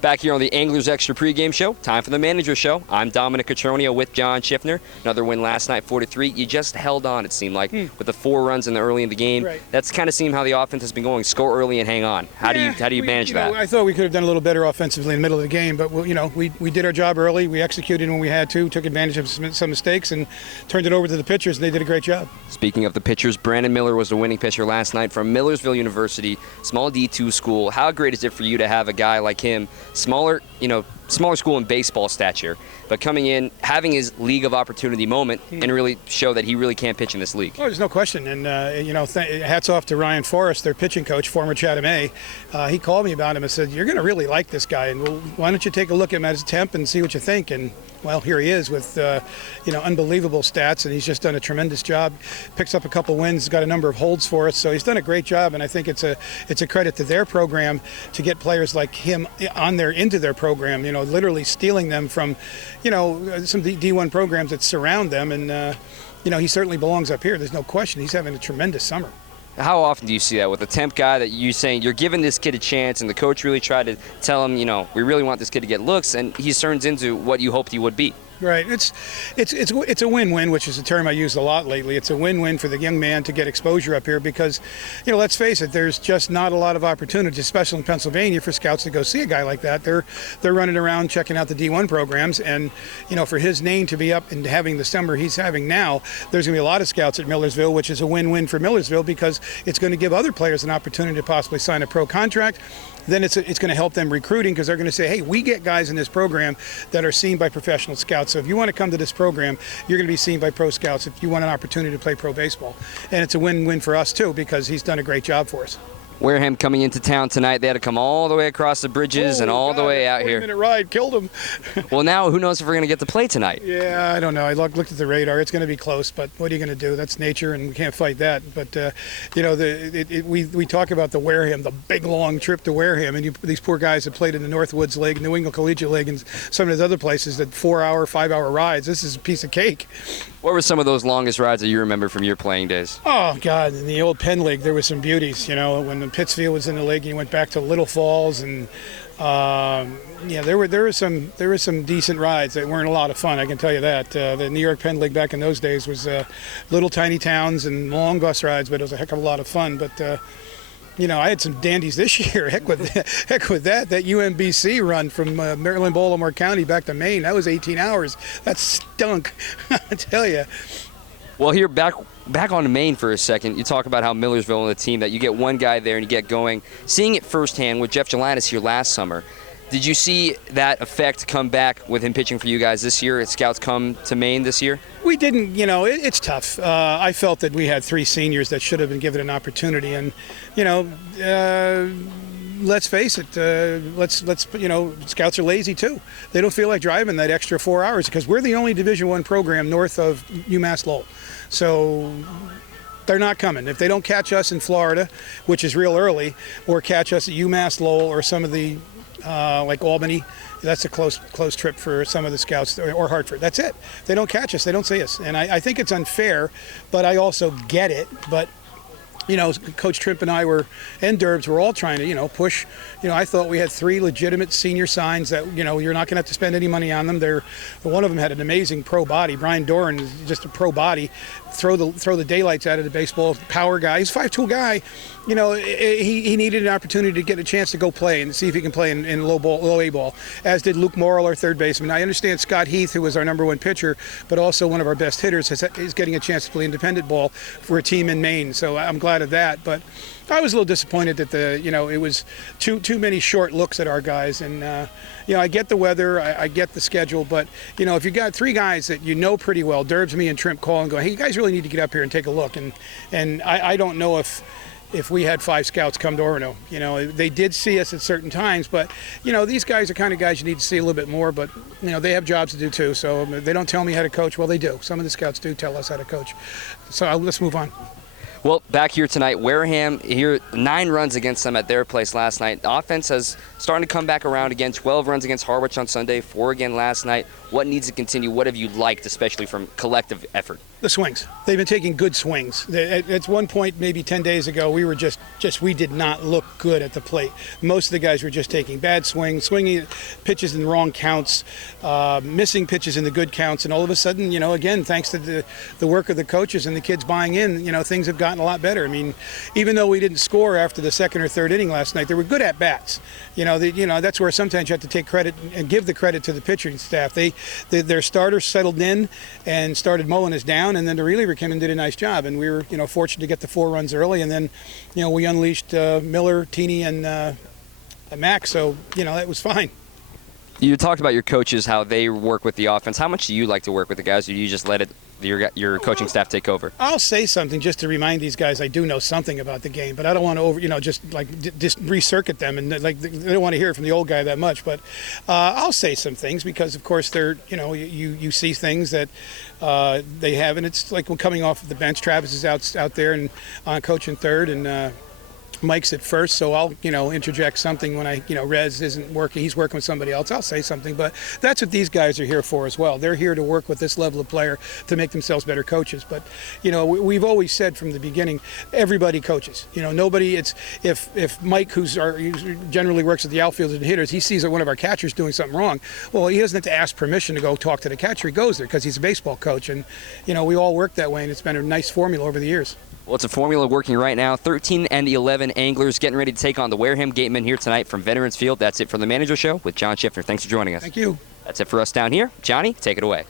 Back here on the Anglers Extra pregame show, time for the Manager Show. I'm Dom Cotroneo with John Schiffner. Another win last night, 4-3. You just held on, it seemed like, with the 4 runs early in the game. Right. That's kind of seemed how the offense has been going. Score early and hang on. How do you manage that? I thought we could have done a little better offensively in the middle of the game, but we did our job early. We executed when we had to, took advantage of some mistakes, and turned it over to the pitchers, and they did a great job. Speaking of the pitchers, Brandon Miller was the winning pitcher last night from Millersville University, small D2 school. How great is it for you to have a guy like him, smaller school in baseball stature, but coming in, having his league of opportunity moment and really show that he really can pitch in this league? Oh, there's no question. And, hats off to Ryan Forrest, their pitching coach, former Chatham A. He called me about him and said, you're going to really like this guy, and why don't you take a look at him as a temp and see what you think? And, well, here he is with, unbelievable stats, and he's just done a tremendous job. Picks up a couple wins, got a number of holds for us, so he's done a great job, and I think it's a credit to their program to get players like him into their program, literally stealing them from, some D1 programs that surround them, and, he certainly belongs up here. There's no question. He's having a tremendous summer. How often do you see that with a temp guy that you're saying you're giving this kid a chance and the coach really tried to tell him, we really want this kid to get looks, and he turns into what you hoped he would be? Right. It's a win-win, which is a term I use a lot lately. It's a win-win for the young man to get exposure up here because, let's face it, there's just not a lot of opportunities, especially in Pennsylvania, for scouts to go see a guy like that. They're running around checking out the D1 programs, and for his name to be up and having the summer he's having now, there's going to be a lot of scouts at Millersville, which is a win-win for Millersville because it's going to give other players an opportunity to possibly sign a pro contract. Then it's going to help them recruiting because they're going to say, hey, we get guys in this program that are seen by professional scouts. So if you want to come to this program, you're going to be seen by pro scouts if you want an opportunity to play pro baseball. And it's a win-win for us, too, because he's done a great job for us. Wareham coming into town tonight. They had to come all the way across the bridges and all the way out here. 40-minute ride killed them. Well, now who knows if we're going to get to play tonight? Yeah, I don't know. I looked at the radar. It's going to be close, but what are you going to do? That's nature, and we can't fight that. But, we talk about the Wareham, the big, long trip to Wareham, and these poor guys that played in the Northwoods League, New England Collegiate League, and some of those other places that 4-hour, 5-hour rides. This is a piece of cake. What were some of those longest rides that you remember from your playing days? Oh, God, in the old Penn League, there were some beauties, when Pittsfield was in the league, and you went back to Little Falls, and there were some decent rides that weren't a lot of fun. I can tell you that. The New York Penn League back in those days was little tiny towns and long bus rides, but it was a heck of a lot of fun. But I had some dandies this year. Heck with that. That UMBC run from Maryland, Baltimore County back to Maine, that was 18 hours. That stunk, I tell you. Well, here back on Maine for a second, you talk about how Millersville and the team, that you get one guy there and you get going. Seeing it firsthand with Jeff Gelanis here last summer, did you see that effect come back with him pitching for you guys this year? As scouts come to Maine this year? We didn't, it's tough. I felt that we had 3 seniors that should have been given an opportunity, and, let's face it, scouts are lazy too. They don't feel like driving that extra 4 hours because we're the only Division I program north of UMass Lowell. So they're not coming. If they don't catch us in Florida, which is real early, or catch us at UMass Lowell or some of the, like Albany, that's a close trip for some of the scouts, or Hartford. That's it. If they don't catch us, they don't see us. And I think it's unfair, but I also get it. But Coach Trimp and I and Derbs were all trying to, push. I thought we had 3 legitimate senior signs that, you're not going to have to spend any money on them. One of them had an amazing pro body. Brian Doran is just a pro body. Throw the daylights out of the baseball. Power guy. He's a 5-tool guy. He needed an opportunity to get a chance to go play and see if he can play in low A ball, as did Luke Morrill, our third baseman. I understand Scott Heath, who was our number 1 pitcher, but also one of our best hitters, is getting a chance to play independent ball for a team in Maine. So I'm glad of that. But I was a little disappointed that it was too many short looks at our guys. And I get the weather, I get the schedule, but if you got 3 guys that pretty well, Derbs, me, and Trimp call and go, hey, you guys really need to get up here and take a look. And I don't know if we had 5 scouts come to Orono. They did see us at certain times, but these guys are kind of guys you need to see a little bit more. But they have jobs to do too. So they don't tell me how to coach. Well, they do. Some of the scouts do tell us how to coach. So let's move on. Well, back here tonight, Wareham, here 9 runs against them at their place last night. The offense has starting to come back around again. 12 runs against Harwich on Sunday, 4 again last night. What needs to continue? What have you liked, especially from collective effort? The swings. They've been taking good swings. At one point, maybe 10 days ago, we were we did not look good at the plate. Most of the guys were just taking bad swings, swinging pitches in the wrong counts, missing pitches in the good counts, and all of a sudden, again, thanks to the work of the coaches and the kids buying in, things have gotten a lot better. I mean, even though we didn't score after the second or third inning last night, there were good at-bats. That's where sometimes you have to take credit and give the credit to the pitching staff. Their starters settled in and started mowing us down, and then the reliever came and did a nice job, and we were fortunate to get the 4 runs early, and then we unleashed Miller, Teeny, and Max, so it was fine. You talked about your coaches, how they work with the offense. How much do you like to work with the guys, or do you just let your coaching staff take over? I'll say something just to remind these guys I do know something about the game, but I don't want to just recircuit them, and they don't want to hear it from the old guy that much. But I'll say some things because, of course, they're you see things that they have, and it's like when coming off of the bench, Travis is out there and coaching third, and Mike's at first, so I'll interject something when Rez isn't working. He's working with somebody else. I'll say something, but that's what these guys are here for as well. They're here to work with this level of player to make themselves better coaches. But we've always said from the beginning, everybody coaches. Nobody. It's if Mike, who generally works at the outfield and hitters, he sees that one of our catchers doing something wrong. Well, he doesn't have to ask permission to go talk to the catcher. He goes there because he's a baseball coach, and we all work that way, and it's been a nice formula over the years. Well, it's a formula working right now. 13 and 11 Anglers getting ready to take on the Wareham Gatemen here tonight from Veterans Field. That's it for the Manager Show with John Schiffner. Thanks for joining us. Thank you. That's it for us down here. Johnny, take it away.